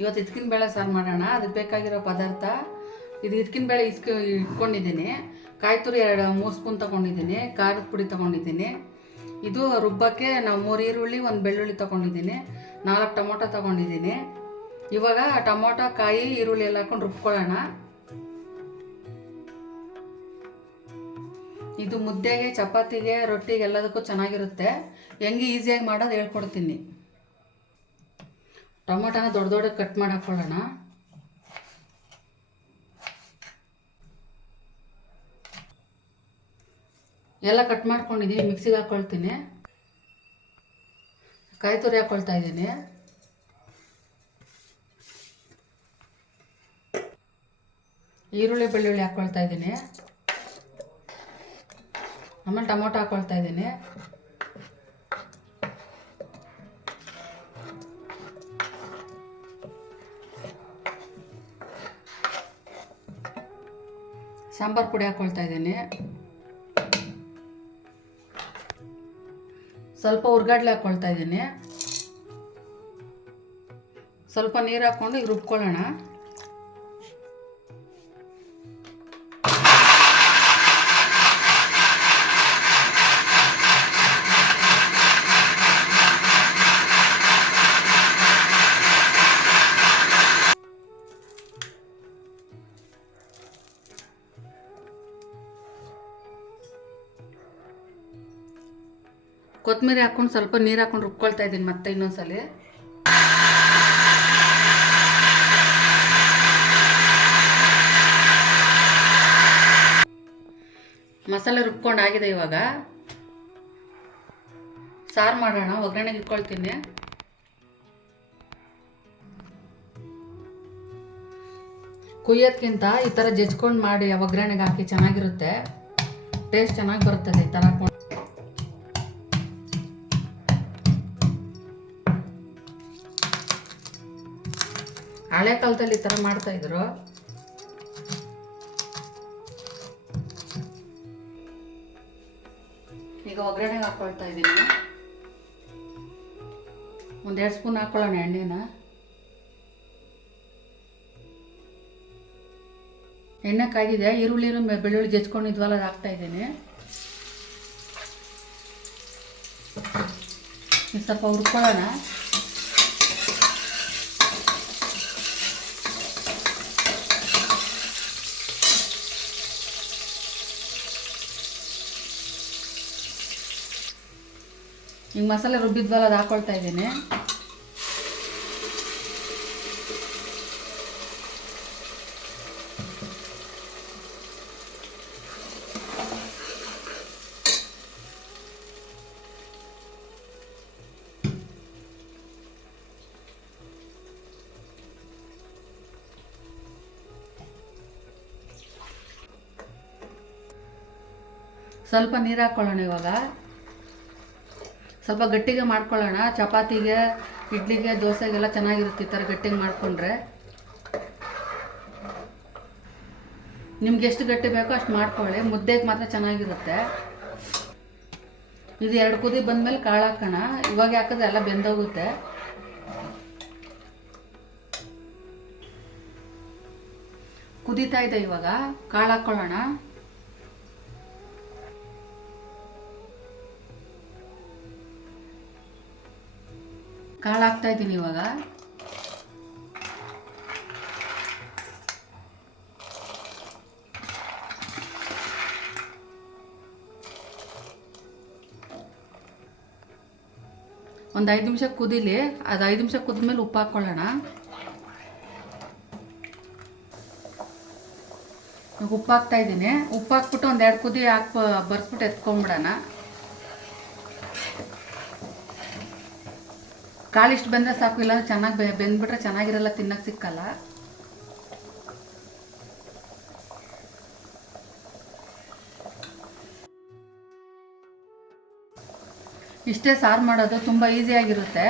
ಇವತ್ತು ಇದಕ್ಕಿನ ಬೇಳೆ ಸಾರು ಮಾಡೋಣ. ಅದಕ್ಕೆ ಬೇಕಾಗಿರೋ ಪದಾರ್ಥ, ಇದು ಇದಕ್ಕಿನ ಬೇಳೆ ಇಸ್ಕ, ಇಟ್ಕೊಂಡಿದ್ದೀನಿ. ಕಾಯಿ ತುರಿ ಎರಡು, ಮೂರು ಸ್ಪೂನ್ ತೊಗೊಂಡಿದ್ದೀನಿ. ಖಾರದ ಪುಡಿ ತೊಗೊಂಡಿದ್ದೀನಿ. ಇದು ರುಬ್ಬಕ್ಕೆ ನಾವು ಮೂರು ಈರುಳ್ಳಿ, ಒಂದು ಬೆಳ್ಳುಳ್ಳಿ ತೊಗೊಂಡಿದ್ದೀನಿ. ನಾಲ್ಕು ಟೊಮೊಟೊ ತೊಗೊಂಡಿದ್ದೀನಿ. ಇವಾಗ ಟೊಮೊಟೊ, ಕಾಯಿ, ಈರುಳ್ಳಿ ಎಲ್ಲ ಹಾಕೊಂಡು ರುಬ್ಕೊಳ್ಳೋಣ. ಇದು ಮುದ್ದೆಗೆ, ಚಪಾತಿಗೆ, ರೊಟ್ಟಿಗೆ ಎಲ್ಲದಕ್ಕೂ ಚೆನ್ನಾಗಿರುತ್ತೆ. ಹೆಂಗೆ ಈಸಿಯಾಗಿ ಮಾಡೋದು ಹೇಳ್ಕೊಡ್ತೀನಿ. ಟೊಮೊಟೊನ ದೊಡ್ಡ ದೊಡ್ಡ ಕಟ್ ಮಾಡಿ ಹಾಕ್ಕೊಳ್ಳೋಣ ಎಲ್ಲ ಕಟ್ ಮಾಡ್ಕೊಂಡಿದ್ದೀನಿ ಮಿಕ್ಸಿಗೆ ಹಾಕ್ಕೊಳ್ತೀನಿ ಕಾಯಿ ತುರಿ ಹಾಕ್ಕೊಳ್ತಾ ಇದ್ದೀನಿ ಈರುಳ್ಳಿ, ಬೆಳ್ಳುಳ್ಳಿ ಹಾಕ್ಕೊಳ್ತಾ ಇದ್ದೀನಿ ಆಮೇಲೆ ಟೊಮೊಟೊ ಹಾಕ್ಕೊಳ್ತಾ ಇದ್ದೀನಿ ಸಾಂಬಾರು ಪುಡಿ ಹಾಕ್ಕೊಳ್ತಾ ಇದ್ದೀನಿ. ಸ್ವಲ್ಪ ಹುರ್ಗಡ್ಲೆ ಹಾಕ್ಕೊಳ್ತಾ ಇದ್ದೀನಿ. ಸ್ವಲ್ಪ ನೀರು ಹಾಕ್ಕೊಂಡು ಈಗ ರುಬ್ಕೊಳ್ಳೋಣ ಕೊತ್ತಂಬರಿ ಹಾಕೊಂಡು ಸ್ವಲ್ಪ ನೀರು ಹಾಕೊಂಡು ರುಬ್ಕೊಳ್ತಾ ಇದ್ದೀನಿ ಮತ್ತೆ ಇನ್ನೊಂದ್ಸಲಿ. ಮಸಾಲೆ ರುಬ್ಕೊಂಡು ಆಗಿದೆ ಇವಾಗ. ಸಾರು ಮಾಡೋಣ, ಒಗ್ಗರಣೆಗೆ ಇಟ್ಕೊಳ್ತೀನಿ. ಕುಯ್ಯೋದ್ಕಿಂತ ಈ ಥರ ಜಜ್ಕೊಂಡು ಮಾಡಿ ಒಗ್ಗರಣೆಗೆ ಹಾಕಿ ಚೆನ್ನಾಗಿರುತ್ತೆ. ಟೇಸ್ಟ್ ಚೆನ್ನಾಗಿ ಬರುತ್ತದೆ ಈ ಥರ ಹಾಕೊಂಡು ಹಳೆ ಕಾಲದಲ್ಲಿ ಈ ಥರ ಮಾಡ್ತಾಯಿದ್ರು ಈಗ ಒಗ್ಗರಣೆಗೆ ಹಾಕ್ಕೊಳ್ತಾ ಇದ್ದೀನಿ. ಒಂದೆರಡು ಸ್ಪೂನ್ ಹಾಕ್ಕೊಳ್ಳೋಣ ಎಣ್ಣೆನ. ಎಣ್ಣೆ ಕಾಯ್ದಿದೆ, ಈರುಳ್ಳಿನೂ ಬೆಳ್ಳುಳ್ಳಿ ಜಜ್ಕೊಂಡಿದ್ವಲ್ಲ, ಅದು ಹಾಕ್ತಾ ಇದ್ದೀನಿ. ಇದು ಸ್ವಲ್ಪ ಹುರ್ಕೊಳ್ಳೋಣ. ಈಗ ಮಸಾಲೆ ರುಬ್ಬಿದ್ವಲ್ಲ ಅದು ಹಾಕ್ಕೊಳ್ತಾ ಇದ್ದೀನಿ. ಸ್ವಲ್ಪ ನೀರು ಹಾಕ್ಕೊಳ್ಳೋಣ ಇವಾಗ. ಸ್ವಲ್ಪ ಗಟ್ಟಿಗೆ ಮಾಡ್ಕೊಳ್ಳೋಣ. ಚಪಾತಿಗೆ, ಇಡ್ಲಿಗೆ, ದೋಸೆಗೆಲ್ಲ ಚೆನ್ನಾಗಿರುತ್ತೆ ಈ ಥರ ಗಟ್ಟಿಗೆ ಮಾಡಿಕೊಂಡ್ರೆ. ನಿಮ್ಗೆ ಎಷ್ಟು ಗಟ್ಟಿ ಬೇಕೋ ಅಷ್ಟು ಮಾಡ್ಕೊಳ್ಳಿ. ಮುದ್ದೆಗೆ ಮಾತ್ರ ಚೆನ್ನಾಗಿರುತ್ತೆ. ಇದು ಎರಡು ಕುದಿ ಬಂದಮೇಲೆ ಕಾಳು ಹಾಕೋಣ ಇವಾಗ ಹಾಕಿದ್ರೆ ಎಲ್ಲ ಬೆಂದೋಗುತ್ತೆ. ಕುದೀತಾ ಇದೆ ಇವಾಗ. ಕಾಳು ಹಾಕ್ಕೊಳ್ಳೋಣ ಕಾಳು ಹಾಕ್ತಾ ಇದ್ದೀನಿ ಇವಾಗ. ಒಂದು ಐದು ನಿಮಿಷ ಕುದೀಲಿ, ಅದು ಐದು ನಿಮಿಷ ಕುದ್ಮೇಲೆ ಉಪ್ಪು ಹಾಕ್ಕೊಳ್ಳೋಣ ಉಪ್ಪು ಹಾಕ್ತಾ ಇದ್ದೀನಿ. ಉಪ್ಪು ಹಾಕ್ಬಿಟ್ಟು ಒಂದು ಎರಡು ಕುದಿ ಹಾಕ್, ಬರ್ಸ್ಬಿಟ್ಟು ಎತ್ಕೊಂಬಿಡೋಣ ಇಷ್ಟು ಬಂದರೆ ಸಾಕು ಇಲ್ಲ ಚೆನ್ನಾಗಿ ಬೆ, ಬೆಂದ್ಬಿಟ್ರೆ ಚೆನ್ನಾಗಿರಲ್ಲ ತಿನ್ನಕ್ಕೆ ಸಿಕ್ಕಲ್ಲ. ಇಷ್ಟೇ ಸಾರು ಮಾಡೋದು, ತುಂಬ ಈಸಿಯಾಗಿರುತ್ತೆ